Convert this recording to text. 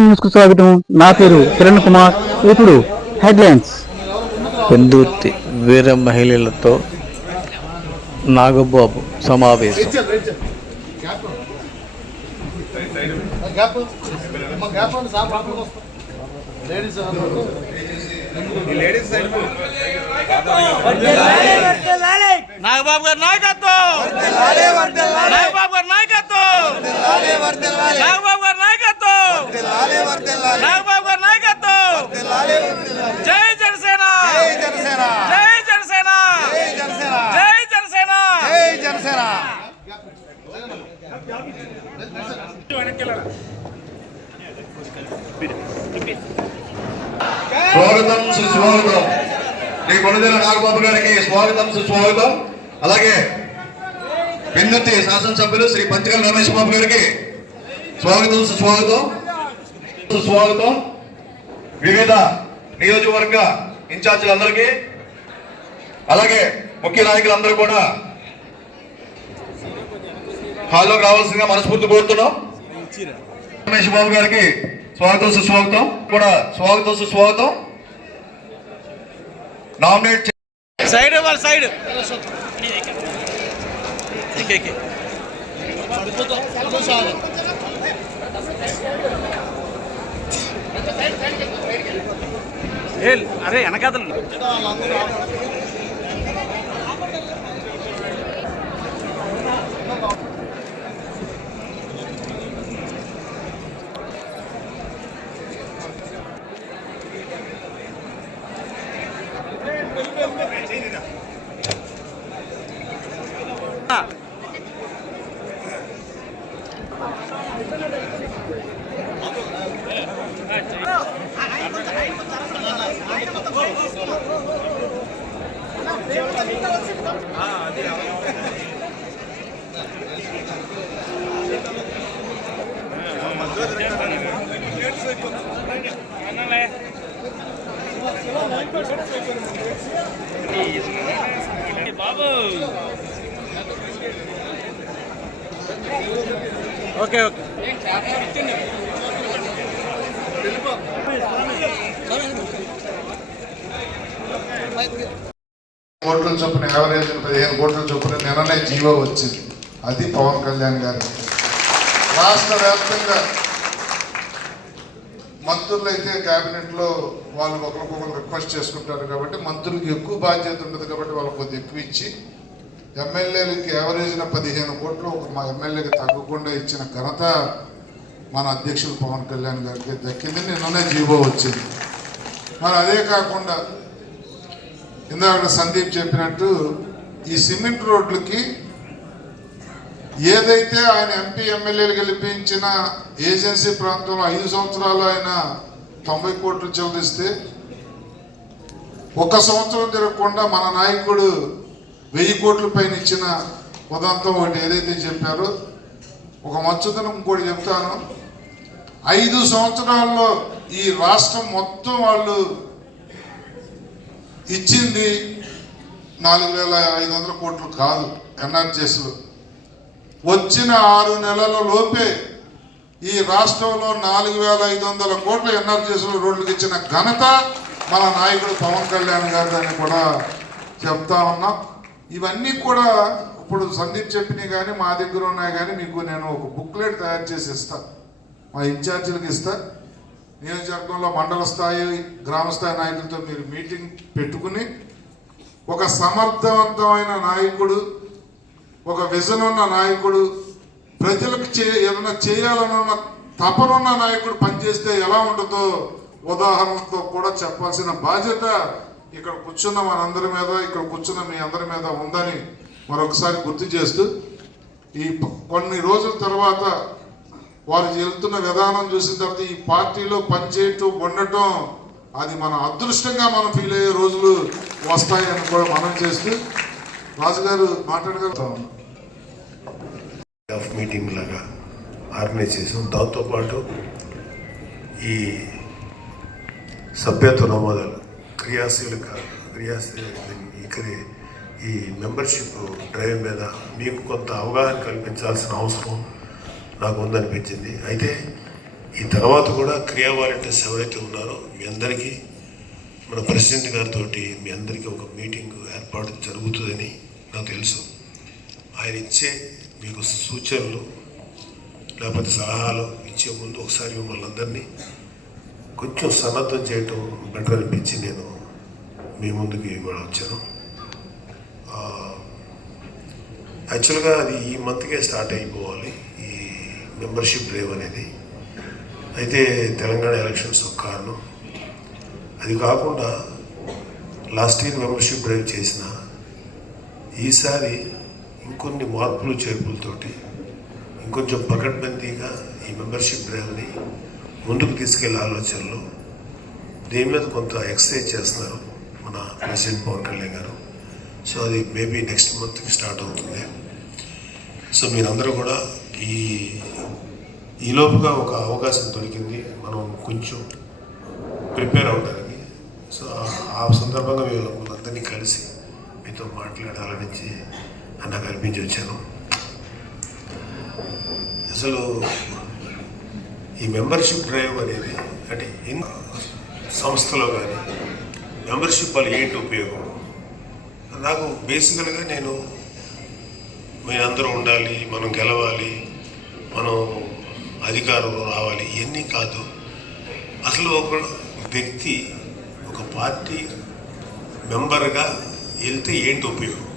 News కు స్వాగతం. నా పేరు కిరణ్ కుమార్. ఇప్పుడు హెడ్లైన్స్. పెందుర్తి వీర మహిళలతో నాగబాబు సమావేశం. నాగబాబు గారి నాయకత్వం, నాగబాబు గారి నాయకత్వం, నాగబాబు గారి నాయకత్వం, నాగబాబు గారి నాయకత్వం. జై జనసేన, జై జనసేన, జై జనసేన, జై జనసేన. స్వాగతం సుస్వాగతం. శ్రీ కొణిదెల నాగబాబు గారికి స్వాగతం సుస్వాగతం. అలాగే పెందుర్తి శాసనసభ్యులు శ్రీ పంచగల రమేష్ బాబు గారికి స్వాగతం సుస్వాగతం సుస్వాగతం. వివిధ నియోజకవర్గ ఇన్ఛార్జీలందరికీ అలాగే ముఖ్య నాయకులందరూ కూడా హాల్లోకి రావాల్సిందిగా మనస్ఫూర్తి కోరుతున్నాం. రమేష్ బాబు గారికి స్వాగతం సుస్వాగతం కూడా స్వాగతం సుస్వాగతం. నామినేట్ సైడ్ వాళ్ళ సైడ్ అరే వెనకాతలు బాబు. Okay okay. కోట్ల చొప్పున యావరేజ్ 15 కోట్ల చొప్పున నిన్ననే జీవో వచ్చింది. అది పవన్ కళ్యాణ్ గారు. రాష్ట్ర వ్యాప్తంగా మంత్రులు అయితే క్యాబినెట్లో వాళ్ళు ఒకరికొకరు రిక్వెస్ట్ చేసుకుంటారు కాబట్టి మంత్రులకు ఎక్కువ బాధ్యత ఉంటుంది కాబట్టి వాళ్ళకి కొద్దిగా ఎక్కువ ఇచ్చి ఎమ్మెల్యేలకి యావరేజ్న 15 కోట్లు మా ఎమ్మెల్యేకి తగ్గకుండా ఇచ్చిన ఘనత మన అధ్యక్షులు పవన్ కళ్యాణ్ గారికి దక్కింది. నిన్ననే జీవో వచ్చింది. మరి అదే కాకుండా ఇందాక సందీప్ చెప్పినట్టు ఈ సిమెంట్ రోడ్లకి ఏదైతే ఆయన ఎంపీ ఎమ్మెల్యేలు గెలిపించిన ఏజెన్సీ ప్రాంతంలో 5 సంవత్సరాలు ఆయన 90 కోట్లు చెల్లిస్తే 1 సంవత్సరం తిరగకుండా మన నాయకుడు 1000 కోట్ల పైన ఇచ్చిన ఉదంతం ఒకటి ఏదైతే చెప్పారో ఒక మచ్చుదనం ఇంకోటి చెప్తాను. 5 సంవత్సరాల్లో ఈ రాష్ట్రం మొత్తం వాళ్ళు ఇచ్చింది 4500 కోట్లు కాదు. ఎన్ఆర్జీఎస్లో వచ్చిన 6 నెలల లోపే ఈ రాష్ట్రంలో 4500 కోట్ల ఎన్ఆర్జీఎస్లో రోడ్లకు ఇచ్చిన ఘనత మన నాయకుడు పవన్ కళ్యాణ్ గారు అని కూడా చెప్తా ఉన్నాం. ఇవన్నీ కూడా ఇప్పుడు సందీప్ చెప్పినవి కానీ మా దగ్గర ఉన్నాయి కానీ మీకు నేను ఒక బుక్లెట్ తయారు చేసి ఇస్తా, మా ఇన్ఛార్జీలకు ఇస్తా. నియోజకవర్గంలో మండల స్థాయి గ్రామ స్థాయి నాయకులతో మీరు మీటింగ్ పెట్టుకుని ఒక సమర్థవంతమైన నాయకుడు, ఒక విజన్ ఉన్న నాయకుడు, ప్రజలకు ఏదైనా చేయాలన్న తపనున్న నాయకుడు పనిచేస్తే ఎలా ఉంటుందో ఉదాహరణతో కూడా చెప్పాల్సిన బాధ్యత ఇక్కడ కూర్చున్న మనందరి మీద, ఇక్కడ కూర్చున్న మీ అందరి మీద ఉందని మరొకసారి గుర్తు చేస్తూ ఈ కొన్ని రోజుల తర్వాత వారు వెళ్తున్న విధానం చూసిన తర్వాత ఈ పార్టీలో పనిచేయటం ఉండటం అది మన అదృష్టంగా మనం ఫీల్ అయ్యే రోజులు వస్తాయని కూడా మనం చేస్తూ రాజుగారు మాట్లాడగలుగుతాం. మీటింగ్ లాగా ఆర్గనైజ్ చేసాం. దాంతోపాటు ఈ సభ్యత్వ నమోదాలు ఈ మెంబర్షిప్ డ్రైవ్ మీద మీకు కొంత అవగాహన కల్పించాల్సిన అవసరం నాకు ఉందనిపించింది. అయితే ఈ తర్వాత కూడా క్రియా వాలంటీర్స్ ఎవరైతే ఉన్నారో మీ అందరికీ మన ప్రెసిడెంట్ గారితో మీ అందరికీ ఒక మీటింగ్ ఏర్పాటు జరుగుతుందని నాకు తెలుసు. ఆయన ఇచ్చే మీకు సూచనలు లేకపోతే సలహాలు ఇచ్చే ముందు ఒకసారి మిమ్మల్ని అందరినీ కొంచెం సన్నద్ధం చేయటం బెటర్ అనిపించి నేను మీ ముందుకు ఇవాళ వచ్చాను. యాక్చువల్గా అది ఈ మంత్కే స్టార్ట్ అయిపోవాలి ఈ మెంబర్షిప్ డ్రైవ్ అనేది. అయితే తెలంగాణ ఎలక్షన్స్ ఒక కారణం. అది కాకుండా లాస్ట్ ఇయర్ మెంబర్షిప్ డ్రైవ్ చేసిన ఈసారి ఇంకొన్ని మార్పులు చేర్పులతోటి ఇంకొంచెం పకడ్బందీగా ఈ మెంబర్షిప్ డ్రైవ్ని ముందుకు తీసుకెళ్లే ఆలోచనలు దీని మీద కొంత ఎక్సర్సైజ్ చేస్తున్నారు మన ప్రెసిడెంట్ పవన్ కళ్యాణ్ గారు. సో అది మేబీ నెక్స్ట్ మంత్కి స్టార్ట్ అవుతుంది. సో మీరందరూ కూడా ఈ లోపుగా ఒక అవకాశం దొరికింది మనం కొంచెం ప్రిపేర్ అవడానికి. సో ఆ సందర్భంగా వీళ్ళందరినీ కలిసి మీతో మాట్లాడాలని నాకు అనిపించి వచ్చాను. అసలు ఈ మెంబర్షిప్ డ్రైవ్ అనేది అంటే సంస్థలో కానీ మెంబర్షిప్ వల్ల ఏంటి ఉపయోగం? నాకు బేసికల్గా నేను మీరందరూ ఉండాలి, మనం గెలవాలి, మనం అధికారం రావాలి, ఇవన్నీ కాదు. అసలు ఒక వ్యక్తి ఒక పార్టీ మెంబర్గా వెళ్తే ఏంటి ఉపయోగం?